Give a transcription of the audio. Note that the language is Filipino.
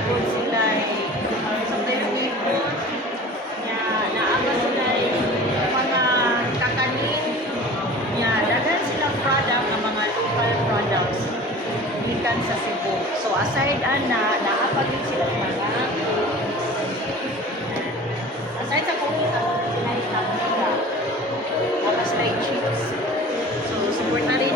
napod sila sa Permicos, naaba sila mga kakanin, daghan silang product, ang mga local products gikan sa Cebu. So aside naaba din sila mga aside sa cookies, ako sila yung mga chips. So support na rin